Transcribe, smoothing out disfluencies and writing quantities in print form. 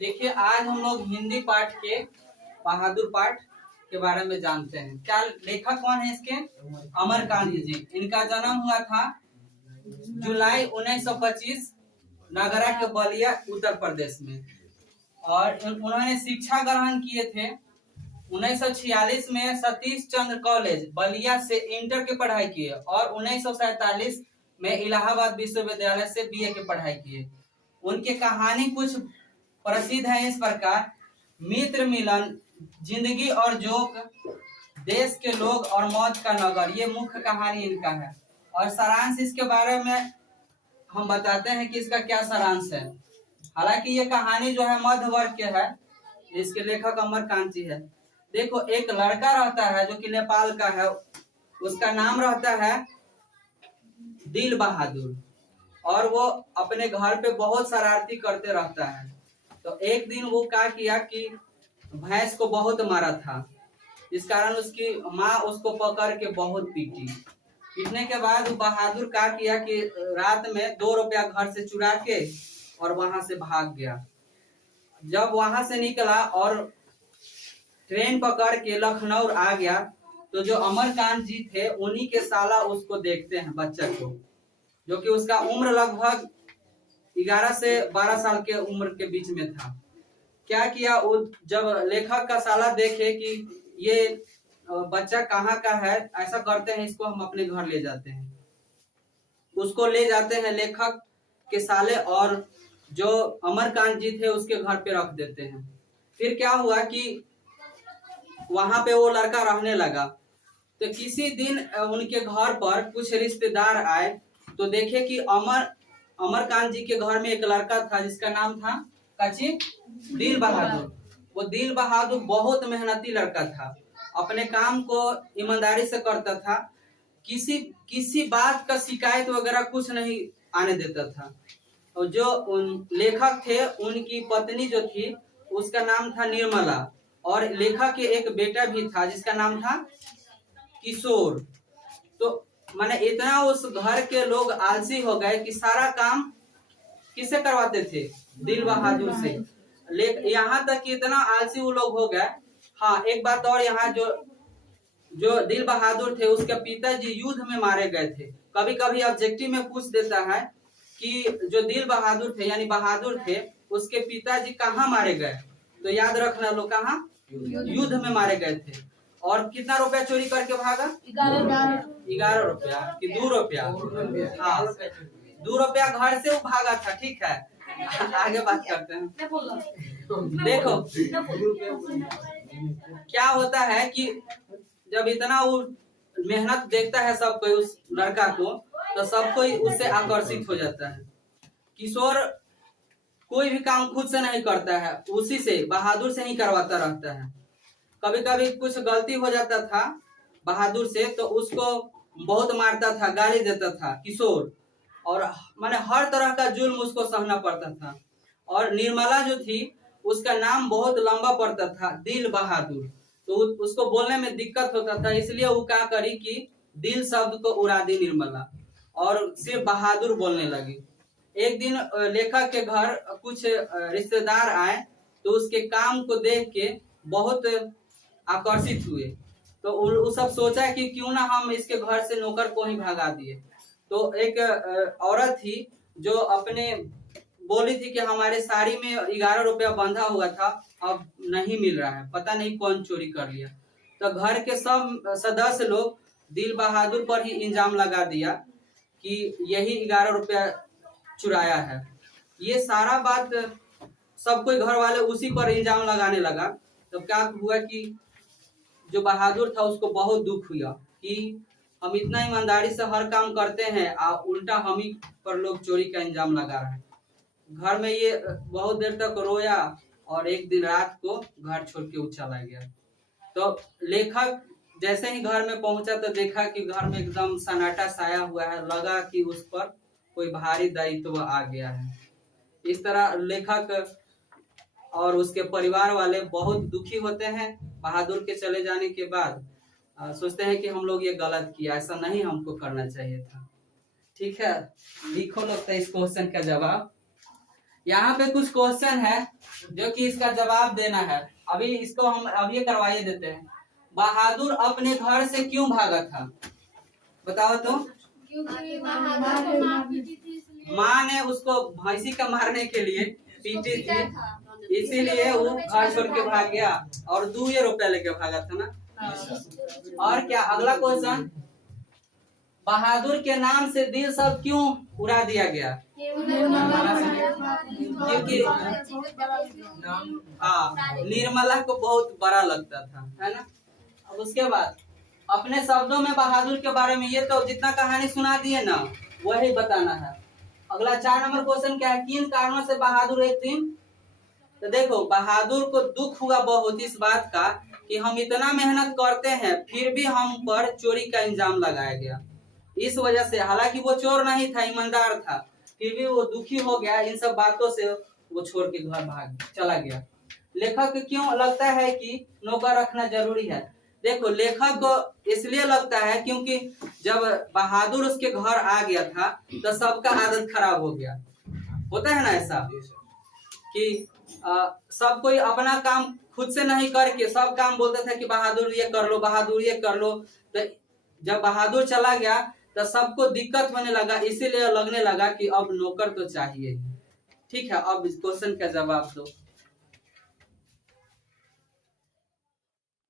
देखिए, आज हम लोग हिंदी पाठ के बहादुर पाठ के बारे में जानते हैं। क्या लेखक कौन है इसके? अमरकांत जी। इनका जन्म हुआ था जुलाई 1925 नगरा के बलिया उत्तर प्रदेश में, और उन्होंने शिक्षा ग्रहण किए थे 1946 में सतीश चंद्र कॉलेज बलिया से इंटर की पढ़ाई किए, और 1947 में इलाहाबाद विश्वविद्यालय से बीए की पढ़ाई किए। उनकी कहानी कुछ प्रसिद्ध है इस प्रकार: मित्र मिलन, जिंदगी और जोक, देश के लोग और मौत का नगर, ये मुख्य कहानी इनका है। और सारांश इसके बारे में हम बताते हैं कि इसका क्या सारांश है। हालांकि ये कहानी जो है मध्य वर्ग के है, इसके लेखक अमरकांत जी है। देखो, एक लड़का रहता है जो कि नेपाल का है, उसका नाम रहता है दिल बहादुर, और वो अपने घर पे बहुत शरारती करते रहता है। तो एक दिन वो क्या किया कि भैंस को बहुत मारा था, इस कारण उसकी माँ उसको पकड़ के बहुत पीटने के बाद बहादुर क्या किया कि रात में 2 रुपया घर से चुरा के और वहां से भाग गया। जब वहां से निकला और ट्रेन पकड़ के लखनऊ आ गया, तो जो अमरकांत जी थे उन्हीं के साला उसको देखते हैं, बच्चा को, जो कि उसका उम्र लगभग 11 से 12 साल के उम्र के बीच में था। क्या किया, जब लेखक का साला देखे कि ये बच्चा कहाँ का है, ऐसा करते हैं इसको हम अपने घर ले जाते हैं। उसको ले जाते हैं लेखक के साले, और जो अमरकांत जी थे उसके घर पे रख देते हैं। फिर क्या हुआ कि वहां पे वो लड़का रहने लगा। तो किसी दिन उनके घर पर कुछ रिश्तेदार आए, तो देखे कि अमरकांत जी के घर में एक लड़का था जिसका नाम था दिल बहादुर। वो दिल बहादुर बहुत मेहनती लड़का था, अपने काम को ईमानदारी से करता था, किसी बात का शिकायत वगैरह कुछ नहीं आने देता था। और जो लेखक थे उनकी पत्नी जो थी उसका नाम था निर्मला, और लेखक के एक बेटा भी था जिसका नाम था किशोर। तो माने इतना उस घर के लोग आलसी हो गए कि सारा काम किससे करवाते थे? दिल बहादुर से। यहाँ तक कि इतना आलसी वो लोग हो गए। हाँ, एक बात और, यहाँ जो दिल बहादुर थे उसके पिताजी युद्ध में मारे गए थे। कभी कभी ऑब्जेक्टिव में पूछ देता है कि जो दिल बहादुर थे यानी बहादुर थे, उसके पिताजी कहाँ मारे गए, तो याद रखना लोग, कहाँ? युद्ध में मारे गए थे। और कितना रुपया चोरी करके भागा? 11 रुपया कि 2 रुपया? हाँ, 2 रुपया घर से वो भागा था। ठीक है, आगे बात करते हैं। देखो क्या होता है कि जब इतना वो मेहनत देखता है सब कोई उस लड़का को, तो सब कोई उससे आकर्षित हो जाता है। किशोर कोई भी काम खुद से नहीं करता है, उसी से बहादुर से ही करवाता रहता है। कभी कभी कुछ गलती हो जाता था बहादुर से, तो उसको बहुत मारता था, गाली देता था किशोर, और माने हर तरह का जुल्म उसको सहना पड़ता था। और निर्मला जो थी उसका नाम बहुत लंबा पड़ता था, दिल बहादुर, तो उसको बोलने में दिक्कत होता था, इसलिए वो क्या करी कि दिल शब्द को उड़ा दी निर्मला और सिर्फ बहादुर बोलने लगी। एक दिन लेखक के घर कुछ रिश्तेदार आए, तो उसके काम को देख के बहुत आकर्षित हुए। तो वो सब सोचा कि क्यों ना हम इसके घर से नौकर को ही भगा दिए। तो एक औरत थी जो अपने बोली थी कि हमारे साड़ी में 11 रुपया बंधा हुआ था, अब नहीं मिल रहा है, पता नहीं कौन चोरी कर लिया। तो घर के सब सदस्य लोग दिल बहादुर पर ही इल्जाम लगा दिया कि यही 11 रुपया चुराया है। ये सारा बात सब कोई घर वाले उसी पर इल्जाम लगाने लगा। तो क्या हुआ कि जो बहादुर था उसको बहुत दुख हुआ कि हम इतना ईमानदारी से हर काम करते हैं, उल्टा हम ही पर लोग चोरी का इल्जाम लगा रहे हैं। घर में ये बहुत देर तक रोया, और एक दिन रात को घर छोड़ के वो चला गया। तो लेखक जैसे ही घर में पहुंचा तो देखा कि घर में एकदम सन्नाटा छाया हुआ है, लगा कि उस पर कोई भारी दायित्व आ गया है। इस तरह लेखक और उसके परिवार वाले बहुत दुखी होते हैं बहादुर के चले जाने के बाद। सोचते हैं कि हम लोग ये गलत किया, ऐसा नहीं हमको करना चाहिए था। ठीक है, लिखो लोग तो इस क्वेश्चन का जवाब। यहाँ पे कुछ क्वेश्चन है जो कि इसका जवाब देना है। अभी इसको हम अभी करवाइए देते हैं। बहादुर अपने घर से क्यों भागा था? बताओ तो। माँ ने उसको भैंसी का मारने के लिए पीटी थी, इसीलिए वो घर छोड़ के भाग गया और 2 रुपया लेके भागा था ना। और क्या अगला क्वेश्चन, बहादुर के नाम से दिल सब क्यों उड़ा दिया गया? क्योंकि निर्मला को बहुत बड़ा लगता था, है ना। अब उसके बाद अपने शब्दों में बहादुर के बारे में, ये तो जितना कहानी सुना दिए ना वही बताना है। अगला 4 नंबर क्वेश्चन क्या है, किन कारणों से बहादुर एक दिन, तो देखो बहादुर को दुख हुआ बहुत इस बात का कि हम इतना मेहनत करते हैं फिर भी हम पर चोरी का इल्जाम लगाया गया। इस वजह से, हालांकि वो चोर नहीं था, ईमानदार था, फिर भी वो दुखी हो गया। इन सब बातों से वो छोड़ के घर भाग चला गया। लेखक क्यों लगता है कि नौकर रखना जरूरी है? देखो लेखक को इसलिए लगता है क्योंकि जब बहादुर उसके घर आ गया था तो सबका आदत खराब हो गया। होता है ना ऐसा कि सब कोई अपना काम खुद से नहीं करके सब काम बोलता था कि बहादुर ये कर लो, बहादुर ये कर लो। तो जब बहादुर चला गया तो सबको दिक्कत होने लगा, इसीलिए लगने लगा कि अब नौकर तो चाहिए। ठीक है, अब इस क्वेश्चन का जवाब दो।